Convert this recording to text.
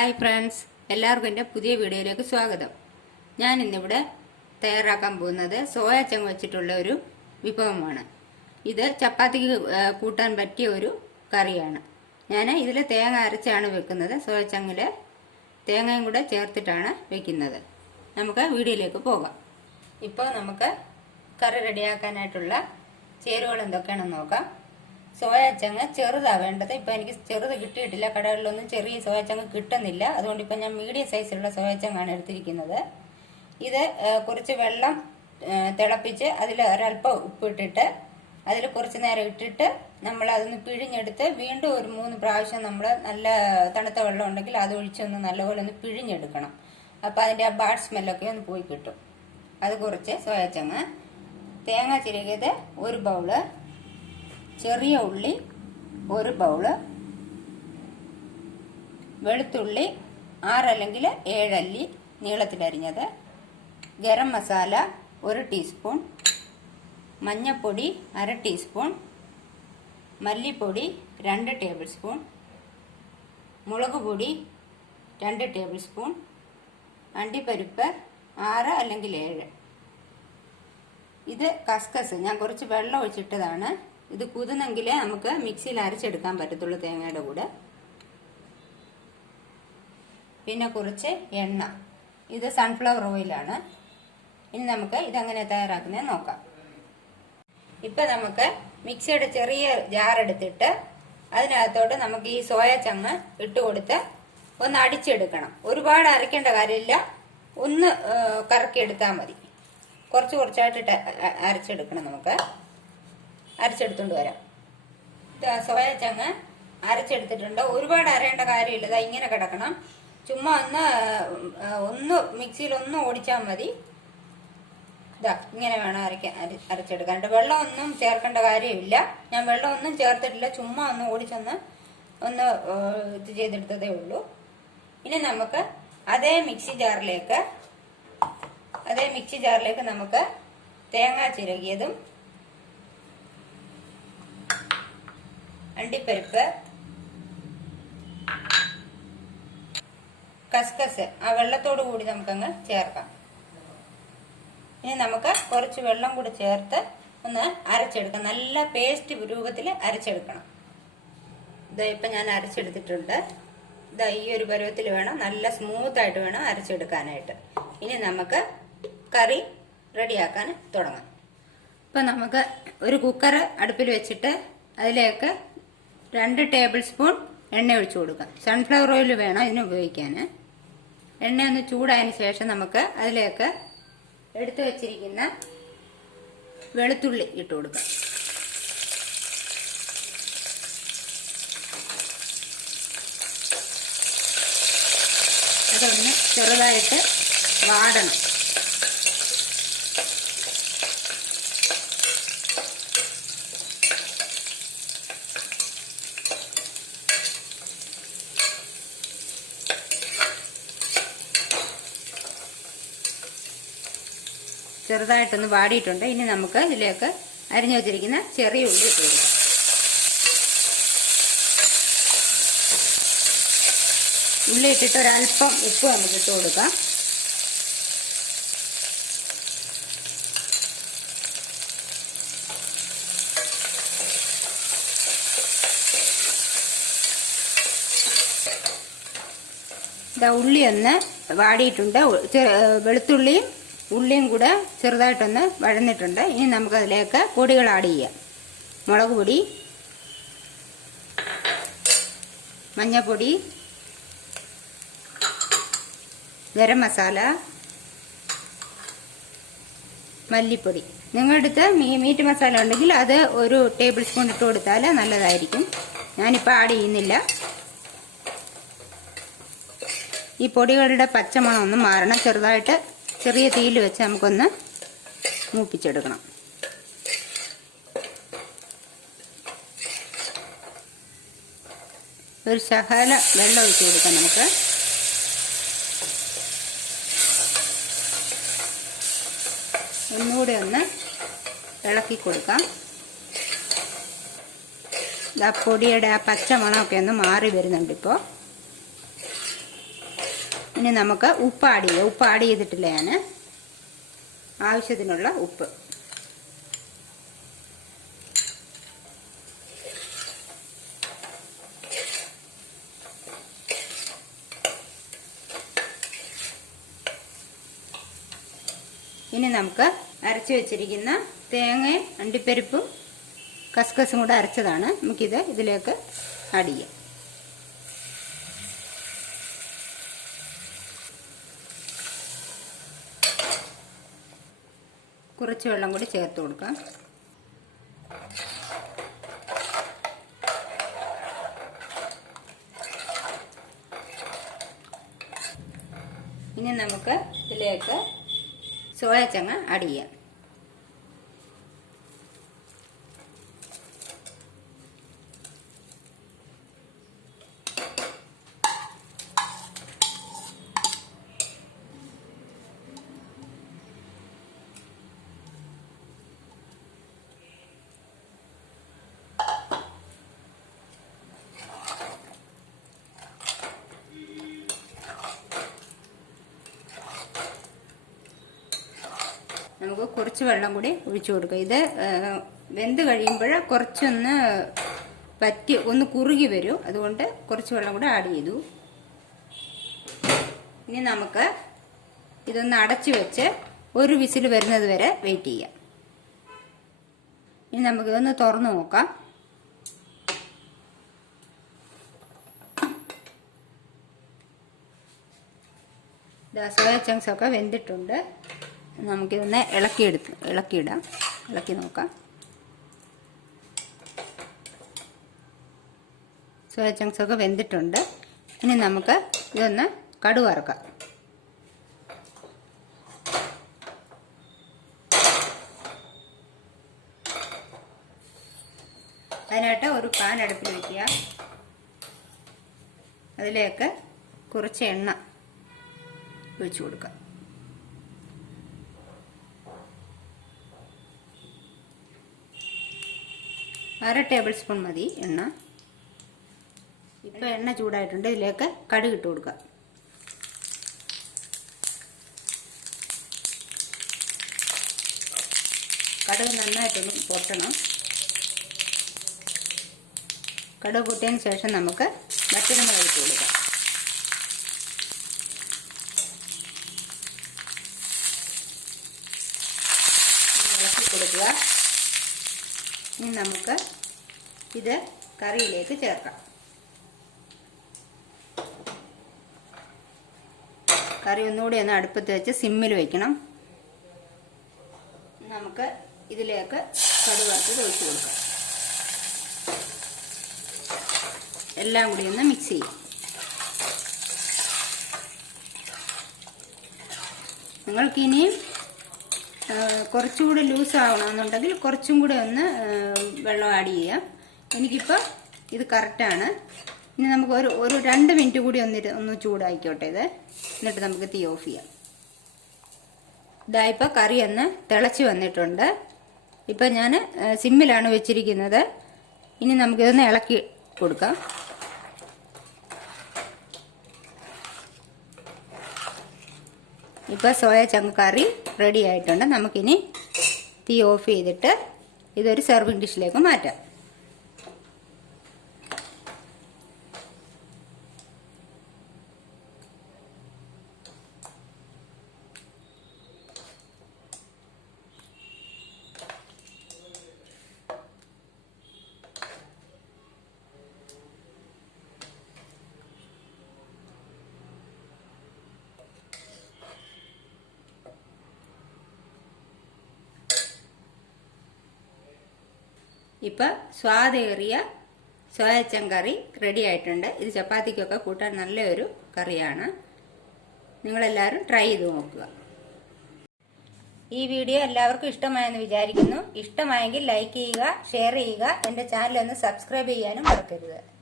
Hi friends, എല്ലാവർക്കും എൻ്റെ പുതിയ വീഡിയോയിലേക്ക് സ്വാഗതം. ഞാൻ ഇന്നിവിടെ തയ്യാറാക്കാൻ പോകുന്നത് സോയ ചങ്ക് വെച്ചിട്ടുള്ള ഒരു വിഭവമാണ്. ഇത് ചപ്പാത്തിക്ക് കൂട്ടാൻ പറ്റിയ ഒരു കറിയാണ്. ഞാൻ ഇതിൽ തേങ്ങ അരച്ചാണ് വെക്കുന്നത്. സോയ ചങ്ങിൽ തേങ്ങയും കൂടെ ചേർത്തിട്ടാണ് വെക്കുന്നത്. നമുക്ക് വീഡിയോയിലേക്ക് പോകാം. ഇപ്പോൾ നമുക്ക് കറി റെഡിയാക്കാനായിട്ടുള്ള ചേരുവകൾ എന്തൊക്കെയാണെന്ന് നോക്കാം. സോയ ചങ്ങ് ചെറുതാണ് വേണ്ടത്. ഇപ്പം എനിക്ക് ചെറുത് കിട്ടിയിട്ടില്ല, കടകളിലൊന്നും ചെറിയ സോയ ചങ്ങ് കിട്ടുന്നില്ല. അതുകൊണ്ട് ഇപ്പം ഞാൻ മീഡിയം സൈസിലുള്ള സോയ ചങ്ങാണ് എടുത്തിരിക്കുന്നത്. ഇത് കുറച്ച് വെള്ളം തിളപ്പിച്ച് അതിൽ ഒരല്പം ഉപ്പിട്ടിട്ട് അതിൽ കുറച്ച് നേരം ഇട്ടിട്ട് നമ്മൾ അതൊന്ന് പിഴിഞ്ഞെടുത്ത് വീണ്ടും ഒരു 3 പ്രാവശ്യം നമ്മൾ നല്ല തണുത്ത വെള്ളം ഉണ്ടെങ്കിൽ അത് ഒഴിച്ചൊന്ന് നല്ലപോലെ ഒന്ന് പിഴിഞ്ഞെടുക്കണം. അപ്പം അതിൻ്റെ ആ ബാഡ് സ്മെല്ലൊക്കെ ഒന്ന് പോയി കിട്ടും. അത് കുറച്ച് സോയ ചങ്ങ്, തേങ്ങ ചിരകിയത് 1 ബൗള്, ചെറിയ ഉള്ളി 1 ബൗള്, വെളുത്തുള്ളി 6 അല്ലെങ്കിൽ 7 അല്ലി നീളത്തിലരിഞ്ഞത്, ഗരം മസാല 1 ടീസ്പൂൺ, മഞ്ഞൾപ്പൊടി 1/2 ടീസ്പൂൺ, മല്ലിപ്പൊടി 2 ടേബിൾ സ്പൂൺ, മുളക് പൊടി 2 ടേബിൾ സ്പൂൺ, അണ്ടിപ്പരിപ്പ് 6 അല്ലെങ്കിൽ 7. ഇത് കസ്കസ് ഞാൻ കുറച്ച് വെള്ളം ഒഴിച്ചിട്ടതാണ്. ഇത് കുതിർന്നെങ്കിലേ നമുക്ക് മിക്സിയിൽ അരച്ചെടുക്കാൻ പറ്റത്തുള്ളൂ തേങ്ങയുടെ കൂടെ. പിന്നെ കുറച്ച് എണ്ണ, ഇത് സൺഫ്ലവർ ഓയിലാണ്. ഇനി നമുക്ക് ഇതെങ്ങനെ തയ്യാറാക്കുന്നത് നോക്കാം. ഇപ്പം നമുക്ക് മിക്സിയുടെ ചെറിയ ജാർ എടുത്തിട്ട് അതിനകത്തോട്ട് നമുക്ക് ഈ സോയ ചങ്ങ് ഇട്ട് കൊടുത്ത് ഒന്ന് അടിച്ചെടുക്കണം. ഒരുപാട് അരയ്ക്കേണ്ട കാര്യമില്ല, ഒന്ന് കറക്കിയെടുത്താൽ മതി. കുറച്ച് കുറച്ചായിട്ട് അരച്ചെടുക്കണം. നമുക്ക് അരച്ചെടുത്തോണ്ട് വരാം. സോയ ചങ്ങ് അരച്ചെടുത്തിട്ടുണ്ട്. ഒരുപാട് അരയേണ്ട കാര്യമില്ല, ഇങ്ങനെ കിടക്കണം. ചുമ്മാ ഒന്ന് മിക്സിയിൽ ഒന്ന് ഓടിച്ചാൽ മതി. ഇങ്ങനെ വേണം അരച്ചെടുക്കാൻ. വെള്ളം ഒന്നും ചേർക്കേണ്ട കാര്യമില്ല. ഞാൻ വെള്ളം ഒന്നും ചേർത്തിട്ടില്ല, ചുമ്മാ ഒന്ന് ഓടിച്ചൊന്ന് ഇത് ചെയ്തെടുത്തതേ ഉള്ളൂ. ഇനി നമുക്ക് അതേ മിക്സി ജാറിലേക്ക് നമുക്ക് തേങ്ങ ചിരകിയതും അണ്ടിപ്പരിപ്പ്, കസ്കസ് ആ വെള്ളത്തോടു കൂടി നമുക്കങ്ങ് ചേർക്കാം. ഇനി നമുക്ക് കുറച്ച് വെള്ളം കൂടി ചേർത്ത് ഒന്ന് അരച്ചെടുക്കാം. നല്ല പേസ്റ്റ് രൂപത്തിൽ അരച്ചെടുക്കണം. ഇപ്പം ഞാൻ അരച്ചെടുത്തിട്ടുണ്ട്. ഈ ഒരു പരുവത്തിൽ വേണം, നല്ല സ്മൂത്തായിട്ട് വേണം അരച്ചെടുക്കാനായിട്ട്. ഇനി നമുക്ക് കറി റെഡിയാക്കാൻ തുടങ്ങാം. ഇപ്പം നമുക്ക് ഒരു കുക്കർ അടുപ്പിൽ വെച്ചിട്ട് അതിലേക്ക് 2 ടേബിൾ സ്പൂൺ എണ്ണ ഒഴിച്ചു കൊടുക്കാം. സൺഫ്ലവർ ഓയിൽ വേണം ഇതിന് ഉപയോഗിക്കാൻ. എണ്ണ ഒന്ന് ചൂടായതിന് ശേഷം നമുക്ക് അതിലേക്ക് എടുത്തു വച്ചിരിക്കുന്ന വെളുത്തുള്ളി ഇട്ട് കൊടുക്കാം. അതൊന്ന് ചെറുതായിട്ട് വാടണം. ചെറുതായിട്ടൊന്ന് വാടിയിട്ടുണ്ട്. ഇനി നമുക്ക് ഇതിലേക്ക് അരിഞ്ഞു വെച്ചിരിക്കുന്ന ചെറിയ ഉള്ളി ഇട്ട് കൊടുക്കാം. ഉള്ളി ഇട്ടിട്ട് ഒരല്പം ഉപ്പ് നമുക്ക് ഇട്ട് കൊടുക്കാം. ഉള്ളി ഒന്ന് വാടിയിട്ടുണ്ട്. വെളുത്തുള്ളിയും ഉള്ളിയും കൂടെ ചെറുതായിട്ടൊന്ന് വഴന്നിട്ടുണ്ട്. ഇനി നമുക്കതിലേക്ക് പൊടികൾ ആഡ് ചെയ്യാം. മുളക് പൊടി, മഞ്ഞൾപ്പൊടി, ഗരം മസാല, മല്ലിപ്പൊടി. നിങ്ങളുടെ അടുത്ത് മീറ്റ് മസാല ഉണ്ടെങ്കിൽ അത് 1 ടേബിൾ സ്പൂൺ ഇട്ട് കൊടുത്താൽ നല്ലതായിരിക്കും. ഞാനിപ്പോൾ ആഡ് ചെയ്യുന്നില്ല. ഈ പൊടികളുടെ പച്ചമണം ഒന്ന് മാറണം. ചെറുതായിട്ട് ചെറിയ തീയിൽ വെച്ച് നമുക്കൊന്ന് മൂപ്പിച്ചെടുക്കണം. ഒരു ശകല വെള്ളം ഒഴിച്ച് കൊടുക്കാം. നമുക്ക് ഒന്നുകൂടി ഒന്ന് ഇളക്കി കൊടുക്കാം. പൊടിയുടെ ആ പച്ചമണമൊക്കെ ഒന്ന് മാറി വരുന്നുണ്ട്. ഇപ്പോൾ ഇനി നമുക്ക് ഉപ്പ് ആഡ് ചെയ്യാം. ഉപ്പ് ആഡ് ചെയ്തിട്ടില്ല ഞാൻ. ആവശ്യത്തിനുള്ള ഉപ്പ്. ഇനി നമുക്ക് അരച്ചു വെച്ചിരിക്കുന്ന തേങ്ങയും അണ്ടിപ്പരിപ്പും കസ്കസും കൂടെ അരച്ചതാണ്. നമുക്കിത് ഇതിലേക്ക് ആഡ് ചെയ്യാം. കുറച്ച് വെള്ളം കൂടി ചേർത്ത് കൊടുക്കാം. ഇനി നമുക്ക് ഇതിലേക്ക് സോയ ചങ്ങ ആഡ് ചെയ്യാം. നമുക്ക് കുറച്ച് വെള്ളം കൂടി ഒഴിച്ചു കൊടുക്കാം. ഇത് വെന്ത് കഴിയുമ്പോൾ കുറച്ചൊന്ന് പറ്റി ഒന്ന് കുറുകി വരും. അതുകൊണ്ട് കുറച്ച് വെള്ളം കൂടി ആഡ് ചെയ്തു. ഇനി നമുക്ക് ഇതൊന്ന് അടച്ചു വെച്ച് ഒരു വിസിൽ വരുന്നത് വരെ വെയിറ്റ് ചെയ്യാം. ഇനി നമുക്കിതൊന്ന് തുറന്നു നോക്കാം. സോയ ചങ്ക്സ് ഒക്കെ വെന്തിട്ടുണ്ട്. നമുക്കിതൊന്ന് ഇളക്കിയിടാം. ഇളക്കി നോക്കാം. സോയ ചങ്ക്സ് ഒക്കെ വെന്തിട്ടുണ്ട്. ഇനി നമുക്ക് ഇതൊന്ന് കടുക് വറുക്കാം. അതിനായിട്ട് ഒരു പാൻ അടുപ്പിൽ വയ്ക്കുക. അതിലേക്ക് കുറച്ച് എണ്ണ ഒഴിച്ചു കൊടുക്കാം. അര ടേബിൾ സ്പൂൺ മതി എണ്ണ. ഇപ്പോൾ എണ്ണ ചൂടായിട്ടുണ്ട്. ഇതിലേക്ക് കടുക് ഇട്ട് കൊടുക്കാം. കടുക് നന്നായിട്ടൊന്ന് പൊട്ടണം. കടുക് പൊട്ടിയതിന് ശേഷം നമുക്ക് വറ്റൽമുളക് ഇട്ട് കൊടുക്കാം. ഇളക്കി കൊടുക്കുക. ഇനി നമുക്ക് ഇത് കറിയിലേക്ക് ചേർക്കാം. കറി ഒന്നുകൂടി ഒന്ന് അടുപ്പത്ത് വെച്ച് സിമ്മിൽ വെക്കണം. നമുക്ക് ഇതിലേക്ക് കടുക് ഒഴിച്ചു കൊടുക്കാം. എല്ലാം കൂടി ഒന്ന് മിക്സ് ചെയ്യാം. നിങ്ങൾക്കിനിയും കുറച്ചുകൂടി ലൂസ് ആവണമെന്നുണ്ടെങ്കിൽ കുറച്ചും കൂടെ ഒന്ന് വെള്ളം ആഡ് ചെയ്യാം. എനിക്കിപ്പോൾ ഇത് കറക്റ്റാണ്. ഇനി നമുക്ക് ഒരു 2 മിനിറ്റ് കൂടി ഒന്ന് ചൂടായിക്കോട്ടെ ഇത്. എന്നിട്ട് നമുക്ക് തീ ഓഫ് ചെയ്യാം. ഇതായിപ്പോൾ കറി ഒന്ന് തിളച്ച് വന്നിട്ടുണ്ട്. ഇപ്പം ഞാൻ സിമ്മിലാണ് വെച്ചിരിക്കുന്നത്. ഇനി നമുക്കിതൊന്ന് ഇളക്കി കൊടുക്കാം. ഇപ്പോൾ സോയ ചങ്ക് കറി റെഡി ആയിട്ടുണ്ട്. നമുക്കിനി തീ ഓഫ് ചെയ്തിട്ട് ഇതൊരു സെർവിങ് ഡിഷിലേക്ക് മാറ്റാം. ഇപ്പം സ്വാദേറിയ സോയ ചങ്ക് കറി റെഡി ആയിട്ടുണ്ട്. ഇത് ചപ്പാത്തിക്കൊക്കെ കൂട്ടാൻ നല്ലൊരു കറിയാണ്. നിങ്ങളെല്ലാവരും ട്രൈ ചെയ്ത് നോക്കുക. ഈ വീഡിയോ എല്ലാവർക്കും ഇഷ്ടമായെന്ന് വിചാരിക്കുന്നു. ഇഷ്ടമായെങ്കിൽ ലൈക്ക് ചെയ്യുക, ഷെയർ ചെയ്യുക. എൻ്റെ ചാനൽ ഒന്ന് സബ്സ്ക്രൈബ് ചെയ്യാനും മറക്കരുത്.